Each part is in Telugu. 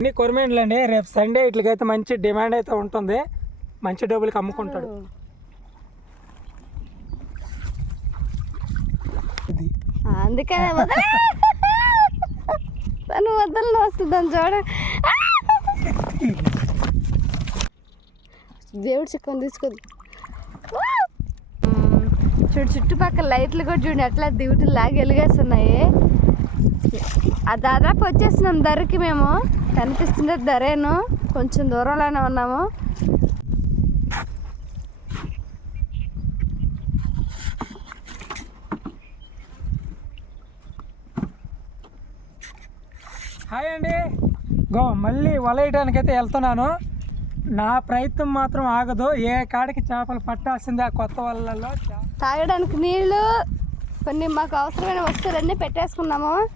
అన్ని కొరమేండ్లు అండి రేపు సండే ఇట్లకైతే మంచి డిమాండ్ అయితే ఉంటుంది. మంచి డబ్బులకి అమ్ముకుంటాడు. వదల. తను వదలను వస్తుందని చూడ. దేవుడు చిక్కని తీసుకోదు చూడు చుట్టుపక్కల లైట్లు కూడా చూడు ఎట్లా దిగుటు లాగి వెలిగేస్తున్నాయి. దాదాపు వచ్చేసినాం ధరకి మేము. కనిపిస్తుంటే ధరేను. కొంచెం దూరంలోనే ఉన్నాము. హాయ్ అండి. గో మళ్ళీ వలయటానికి అయితే వెళ్తున్నాను. నా ప్రయత్నం మాత్రం ఆగదు. ఏ కాడికి చేపలు పట్టాల్సిందే ఆ కొత్త వలలో చా- తాగడానికి నీళ్ళు కొన్ని మాకు అవసరమైన వస్తువులన్నీ పెట్టేసుకున్నాము.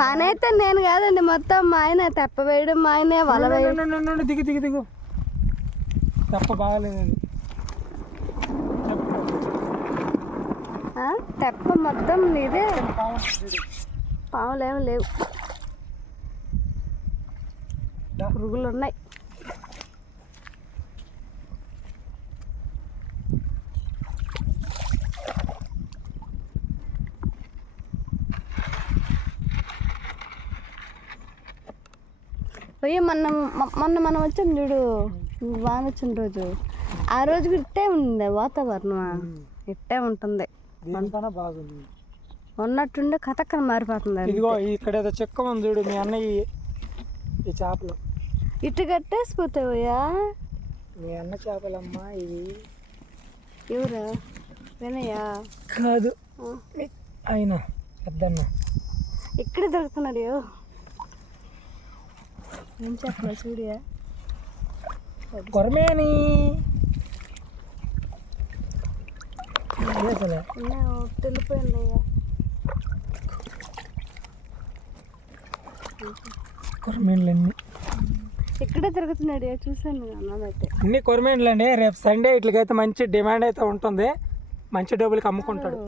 పని అయితే నేను కాదండి మొత్తం మా ఆయన తెప్ప వేయడం మా ఆయనే వల వేయడం. దిగు దిగు దిగు. తప్ప బాగలేదు అది. ఆ, తెప్ప మొత్తం నీదే. పాములు ఏమి లేవు. పురుగులు ఉన్నాయి. పోయి మొన్న మొన్న మనం వచ్చాం చూడు వాన వచ్చిన రోజు. ఆ రోజు ఇట్టే ఉంది వాతావరణం ఇట్టే ఉంటుంది. బాగుంది. ఉన్నట్టుండి కథక్కన మారిపోతుంది. ఇదిగో ఇక్కడ ఏదో చెక్క ఉంది చూడు మీ అన్నయ్య ఈ చేపలు. ఇటు కట్టేసిపోతావయ్యా మీ అన్న చేపలమ్మా ఇవి. ఎవరు? వినయ్యా? కాదు. ఆయన పెద్దన్న. ఇక్కడే దొరుకుతున్నాడు. ఏం చెప్పాలి చూడియా కొరమేని వెళ్ళిపోయింది ఇక్కడే తిరుగుతున్నాడు నేను అన్నమైతే అన్ని కొరమేన్లు అండి రేపు సండే ఇట్లకైతే మంచి డిమాండ్ అయితే ఉంటుంది. మంచి డబ్బులకి అమ్ముకుంటాడు.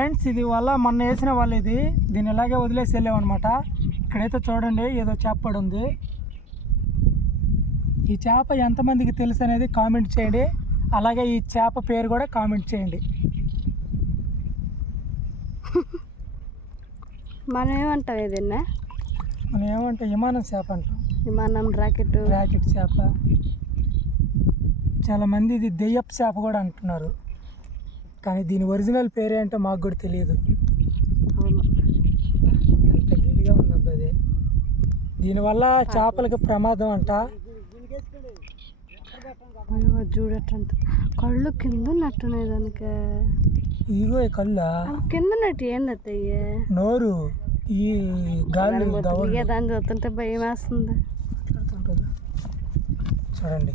ఫ్రెండ్స్ ఇది వల్ల మొన్న వేసిన వాళ్ళు ఇది. దీన్ని ఇలాగే వదిలేసి వెళ్ళామన్నమాట. ఇక్కడైతే చూడండి ఏదో చేప ఉంది. ఈ చేప ఎంతమందికి తెలుసు అనేది కామెంట్ చేయండి. అలాగే ఈ చేప పేరు కూడా కామెంట్ చేయండి. మనం ఏమంటాం ఏదన్నా మనం ఏమంటాం? విమానం చేప అంటాం. విమానం రాకెట్. రాకెట్ చేప. చాలా మంది ఇది దెయ్యపు చేప కూడా అంటున్నారు. కానీ దీని ఒరిజినల్ పేరు ఏంటో మాకు కూడా తెలియదు. అవును. ఎంత గిలిగా ఉంది అబ్బా అది దీనివల్ల చేపలకి ప్రమాదం అంట. చూడటంట కళ్ళు కింద ఉన్నట్టున్నాయి దానికి. ఇదిగో ఈ కళ్ళ? కింద ఉన్నట్టు ఏందత్తయ్య? నోరు ఈ గాలి దాన్ని చూస్తుంటే భయం వేస్తుంది. చూడండి.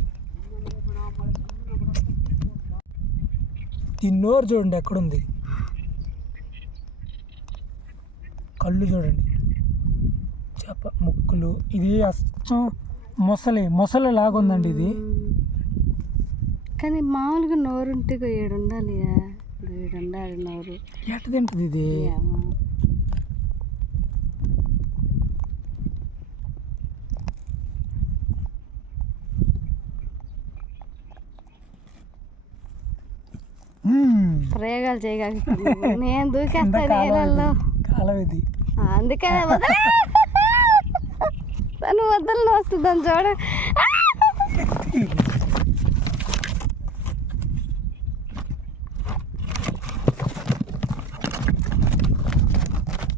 ఈ నోరు చూడండి ఎక్కడుంది? కళ్ళు చూడండి. చేప ముక్కులు ఇది అచ్చం మొసలి మొసలి లాగుందండి ఇది. కానీ మామూలుగా నోరు ఉంటే ఏడు ఉండాలి ఏడు ఉండాలి నోరు. ఎట్ట తింటుంది ఇది ప్రయోగాలు చేయగలిగి నేను దూకేస్తాను నీళ్ళల్లో. కాలం ఇది. అందుకనే వదల. తను వదలను వస్తుందని చూడ.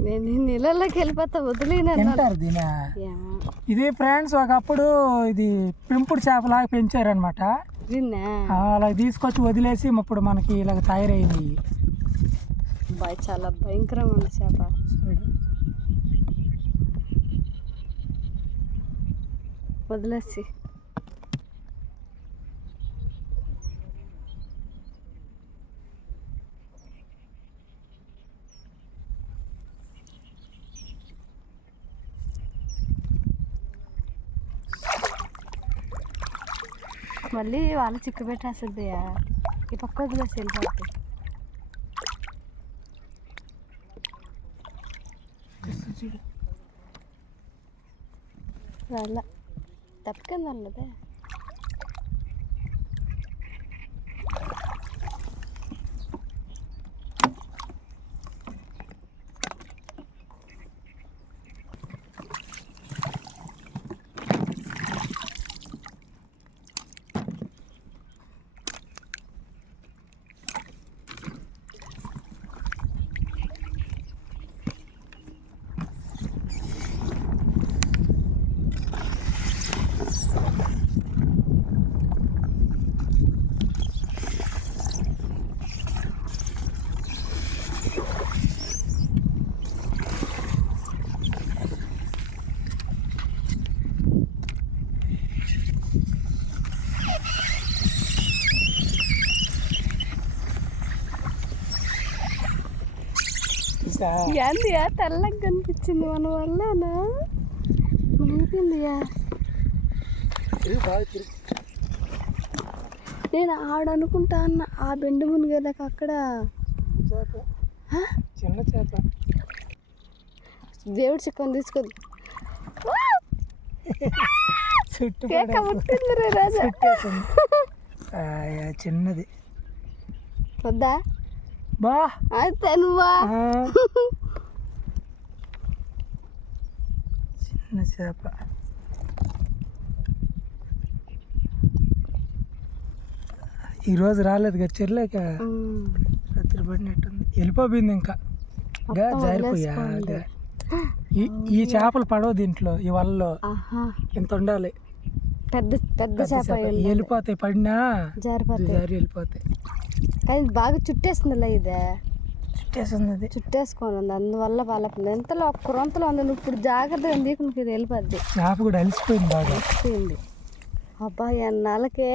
నేను నీళ్ళలోకి వెళ్ళిపోతా వదిలేను తింటారు దీని? ఇది ఫ్రెండ్స్ ఒకప్పుడు ఇది పెంపుడు చేపలాగా పెంచారనమాట అలా తీసుకొచ్చి వదిలేసి ఇప్పుడు మనకి ఇలాగ తయారైంది. బాయ్ చాలా భయంకరంగా ఉంది చేప. చూడు. వదిలేసి. మళ్ళీ వాళ్ళు చిక్కు పెట్టేస్తుంది ఈ పక్క వదిలేసి రాళ్ళ తప్పకింద ఉన్నదే. చూసా ఏందియా తెల్లగా కనిపించింది మన వల్లనా? మునిగిపోయిందియా నేను ఆడనుకుంటా అన్న ఆ బెండు మునిగేదాకా అక్కడ? చిన్న చేప. దేవుడు చిక్కని తీసుకోదు చిన్నది. వద్దా? బా. అయితే నువ్వా. చిన్న చేప. ఈరోజు రాలేదు కదా చెర్లేక. రాత్రి పడినట్టుంది. వెళ్ళిపోయింది ఇంకా. జారిపోయా. ఈ ఈ చేపలు పడవ దీంట్లో ఈ వలలో. ఇంత ఉండాలి? పెద్ద పెద్ద చేప. వెళ్ళిపోతాయి పడినా జారిపోతాయి. జారి వెళ్ళిపోతాయి కానీ బాగా చుట్టేస్తుందిలే ఇదే. చుట్టేసింది అది చుట్టేసుకొని ఉంది అందువల్ల వాళ్ళకి ఎంతలో ఒక్క రొంతలో ఉంది ఇప్పుడు జాగ్రత్తగా నీకు నీకు ఇది వెళ్ళిపోద్ది చేప కూడా అలిసిపోయింది బాగా. వచ్చింది అబ్బా ఎన్నాళ్ళకే?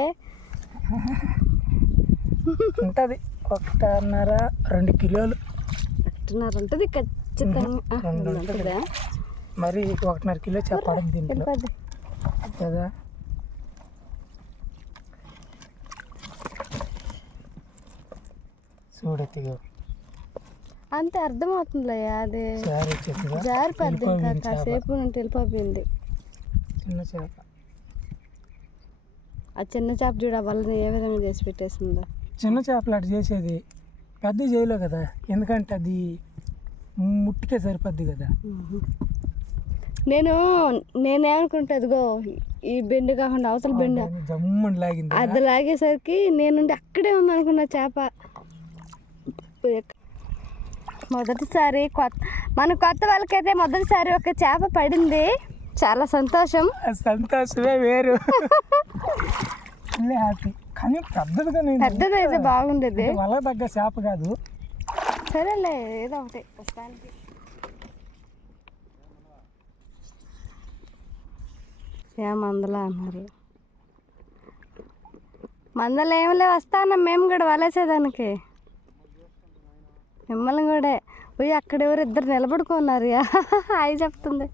ఉంటుంది. ఒకటిన్నర రెండు కిలోలు. పట్టున్నారు ఉంటుంది ఖచ్చితంగా? మరి ఒకటిన్నర కిలో చేప పడదు దీంట్లో. వెళ్ళిపోద్ది. కదా? చూడతిగో అంతే అర్థమవుతుందిలే అది. జారిపోద్ది ఇంకా. కాసేపు నుండి వెళ్ళిపోయింది చిన్న చేప. ఆ చిన్న చేప చూడ వాళ్ళని ఏ విధంగా చేసి పెట్టేసిందో. చిన్న చేపలు అటు చేసేది. పెద్ద చేయలేవు కదా. ఎందుకంటే అది ముట్టికే సరిపోద్ది కదా. నేను నేనేమనుకుంటా ఇదిగో ఈ బెండు కాకుండా అవతల బెండు జమ్ముని లాగింది అది లాగేసరికి నేనుండి అక్కడే ఉంది అనుకున్న చేప. మొదటిసారి కొత్త మన కొత్త వాళ్ళకైతే మొదటిసారి ఒక చేప పడింది. చాలా సంతోషం. సంతోషమే వేరు. హ్యాపీ. కానీ పెద్దదిగా నేను పెద్దదైతే బాగుండేది. వల తగ్గ చేప కాదు. సరేలే ఏదో ఒకటి ప్రస్తుతానికి. మందలా అన్నారు. మందలు ఏమిలే వస్తాను మేము కూడా వలేసేదానికి. మిమ్మల్ని కూడా. పోయి అక్కడ ఎవరు ఇద్దరు నిలబడుకున్నారు యా. హాయ్ చెప్తుంది.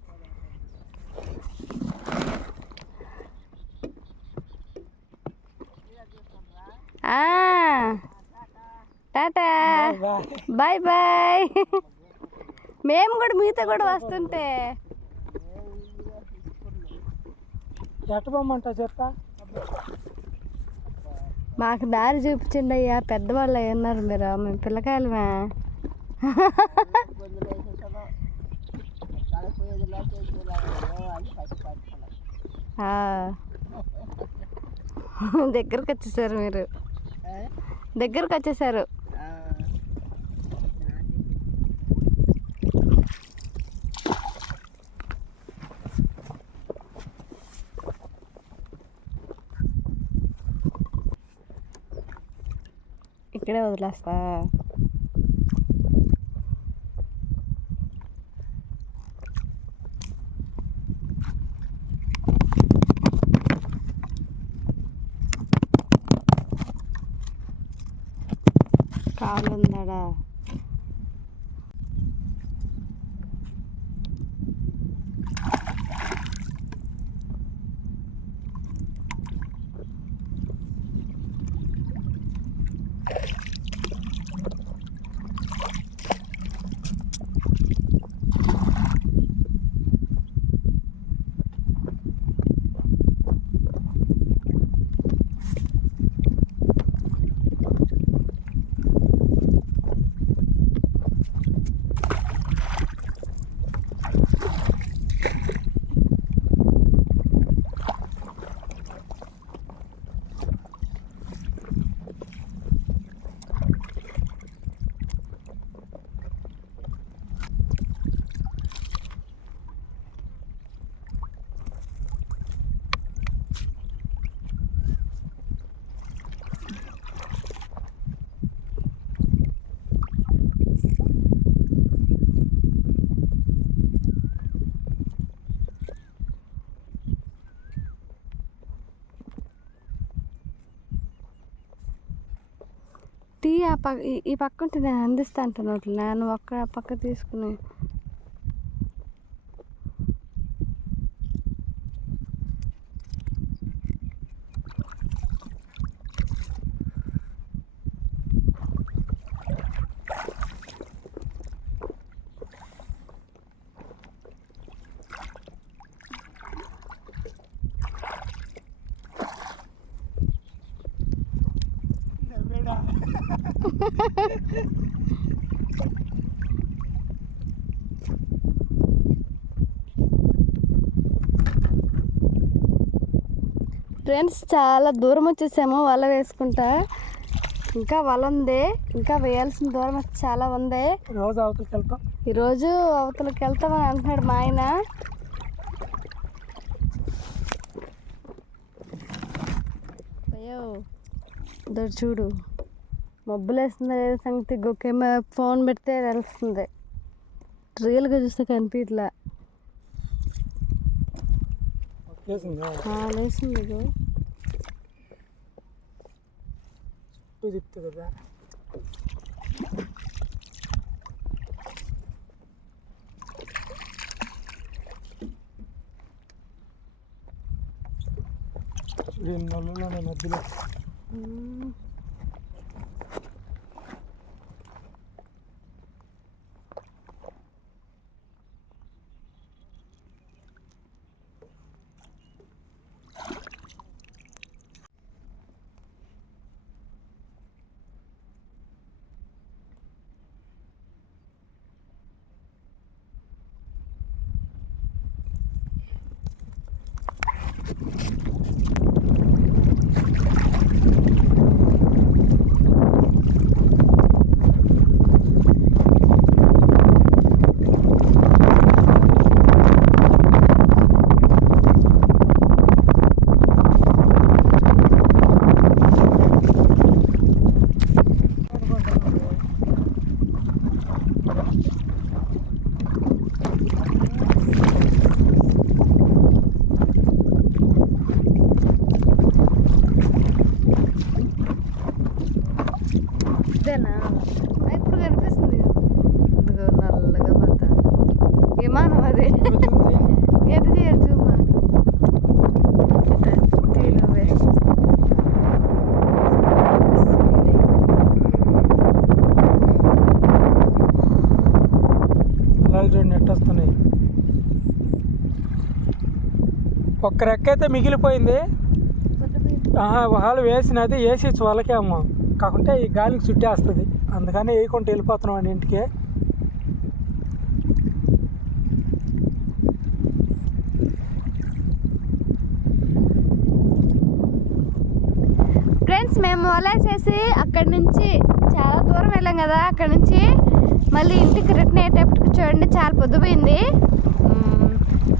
టాటా. బాయ్ బాయ్ మేము కూడా మీతో కూడా వస్తుంటే. చెప్తా మాకు దారి చూపించండి అయ్యా. పెద్దవాళ్ళు అయ్యి ఉన్నారు మీరు. మేము పిల్లకాయలమే. దగ్గరకు వచ్చేసారు మీరు. దగ్గరకు వచ్చేసారు. ఇక్కడే వదిలేస్తా కాలు ఉందాడా టీ ఆ పక్క ఈ- ఈ పక్క ఉంటుంది నేను అందిస్తా అంటాను నోట్లో. నేను ఒక్క ఆ పక్క తీసుకుని ఫ్రెండ్స్ చాలా దూరం వచ్చేసాము వల వేసుకుంటా. ఇంకా వల ఉంది ఇంకా వేయాల్సిన దూరం చాలా ఉంది. రోజు అవతలకి వెళ్తాం. ఈరోజు అవతలకి వెళ్తామని అంటున్నాడు మా ఆయన. అయ్యో చూడు మబ్బులు వేస్తుంది లేదా సంగతి గొక్కేమో ఫోన్ పెడితే తెలుస్తుంది. రియల్గా చూస్తే కనిపించట్లా. వచ్చేసింది వేసింది ఇగో చుట్టూ తిప్పు కదా చూడు ఎన్ని నల్లులు మధ్యలో మ్మ్. ఇదేనా ఆ, ఇప్పుడు కనిపిస్తుంది ఇదిగో నల్లగా పడతా విమానం అది ఎటు తీయడు చూమా తీరువే పిల్లలు చూడండి ఎట్ట వస్తున్నాయి ఒక్క రెక్క అయితే మిగిలిపోయింది. వాళ్ళు వేసినది వేసి వాళ్ళకే అమ్మ. కాకుంటే ఈ గాలికి చుట్టేస్తుంది. అందుకని వేయకుండా వెళ్ళిపోతున్నాం అండి ఇంటికి. ఫ్రెండ్స్ మేము వలేసేసి అక్కడి నుంచి చాలా దూరం వెళ్ళాం కదా అక్కడి నుంచి మళ్ళీ ఇంటికి రిటర్న్ అయ్యేటప్పటికి చూడండి చాలా పొద్దుపోయింది.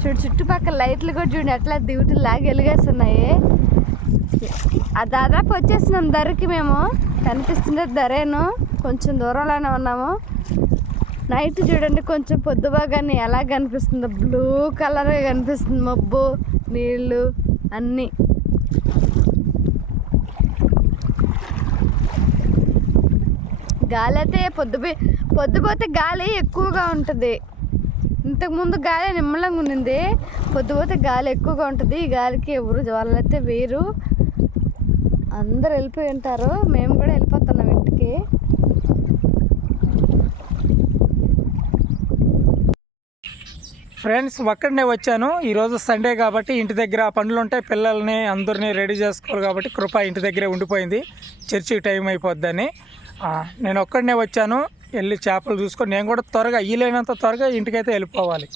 చూడు చుట్టుపక్కల లైట్లు కూడా చూడండి అట్లా దిగుతులు లాగా వెలిగేస్తున్నాయి. ఆ దాదాపు వచ్చేసినాం ధరకి మేము. కనిపిస్తుంది ధరేను. కొంచెం దూరంలోనే ఉన్నాము. నైట్ చూడండి కొంచెం పొద్దుబాగానే ఎలా కనిపిస్తుందో బ్లూ కలర్ కనిపిస్తుంది. మబ్బు నీళ్ళు అన్నీ. గాలి అయితే పొద్దుపో పొద్దుపోతే గాలి ఎక్కువగా ఉంటుంది. ఇంతకుముందు గాలి నిమ్మలంగా ఉండింది పొద్దుపోతే గాలి ఎక్కువగా ఉంటుంది. ఈ గాలికి ఎవరు వాళ్ళైతే వేరు. అందరు వెళ్ళిపోయి ఉంటారు. మేము కూడా వెళ్ళిపోతున్నాం ఇంటికి. ఫ్రెండ్స్ ఒక్కడనే వచ్చాను. ఈరోజు సండే కాబట్టి ఇంటి దగ్గర పనులు ఉంటాయి. పిల్లల్ని అందరినీ రెడీ చేసుకోవాలి కాబట్టి కృప ఇంటి దగ్గరే ఉండిపోయింది. చర్చికి టైం అయిపోద్దని. నేను ఒక్కడనే వచ్చాను. వెళ్ళి చేపలు చూసుకొని నేను కూడా త్వరగా వీలైనంత త్వరగా ఇంటికైతే వెళ్ళిపోవాలి.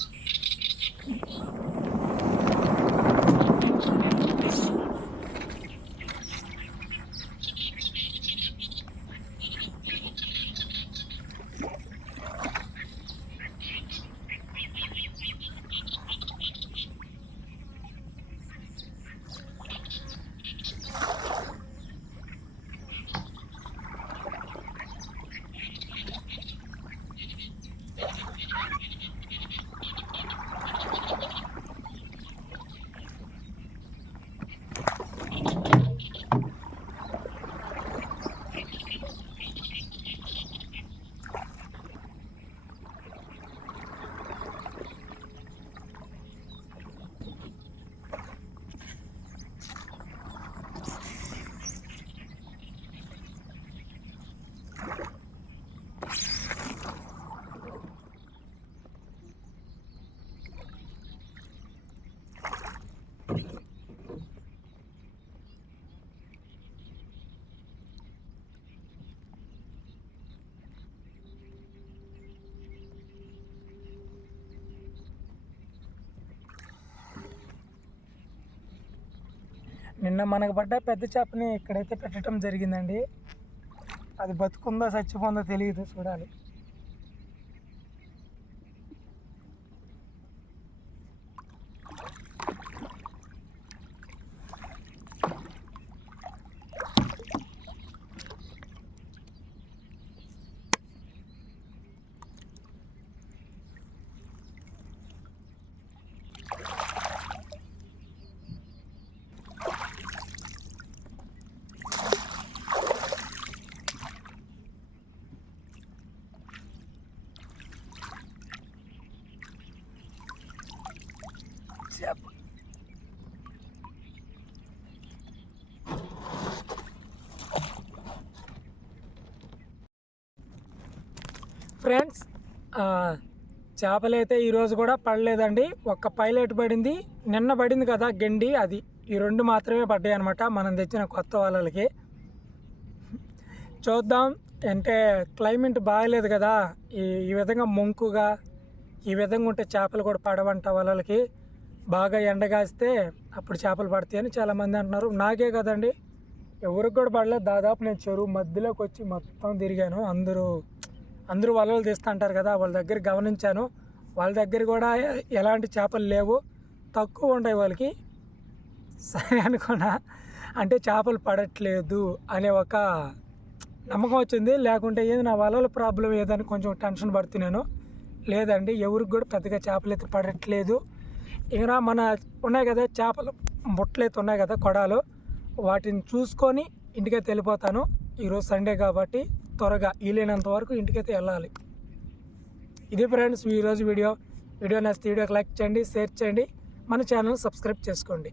నిన్న మనకు పడ్డ పెద్ద చేపని ఇక్కడైతే పెట్టడం జరిగిందండి. అది బతుకుందో చచ్చిపోందో తెలియదు చూడాలి. ఫ్రెండ్స్ చేపలు అయితే ఈరోజు కూడా పడలేదండి. ఒక్క పైలట్ పడింది. నిన్న పడింది కదా గెండి. అది ఈ రెండు మాత్రమే పడ్డాయి అనమాట మనం తెచ్చిన కొత్త వాళ్ళకి. చూద్దాం. అంటే క్లైమేట్ బాగలేదు కదా. ఈ ఈ విధంగా ముంకుగా ఈ విధంగా ఉంటే చేపలు కూడా పడవంట వాళ్ళకి. బాగా ఎండగాస్తే అప్పుడు చేపలు పడతాయని చాలామంది అంటున్నారు. నాకే కదండి. ఎవరికి కూడా పడలేదు. దాదాపు నేను చెరువు మధ్యలోకి వచ్చి మొత్తం తిరిగాను. అందరూ అందరూ వలలు తీస్తూ అంటారు కదా వాళ్ళ దగ్గర గమనించాను. వాళ్ళ దగ్గర కూడా ఎలాంటి చేపలు లేవు. తక్కువ ఉంటాయి వాళ్ళకి. సరే అనుకున్నా. అంటే చేపలు పడట్లేదు అనే ఒక నమ్మకం వచ్చింది. లేకుంటే ఏది నా వలల ప్రాబ్లం ఏదని కొంచెం టెన్షన్ పడుతున్నాను. లేదండి ఎవరికి కూడా పెద్దగా చేపలు అయితే పడట్లేదు. ఇంకా మన ఉన్నాయి కదా చేపలు బుట్టలు అయితే ఉన్నాయి కదా కొడాలు. వాటిని చూసుకొని ఇంటికి వెళ్ళిపోతాను. ఈరోజు సండే కాబట్టి త్వరగా వీలైనంత వరకు ఇంటికైతే వెళ్ళాలి. ఇది ఫ్రెండ్స్ ఈరోజు వీడియో. వీడియో నచ్చితే వీడియోకి లైక్ చేయండి షేర్ చేయండి. మన ఛానల్ సబ్స్క్రైబ్ చేసుకోండి.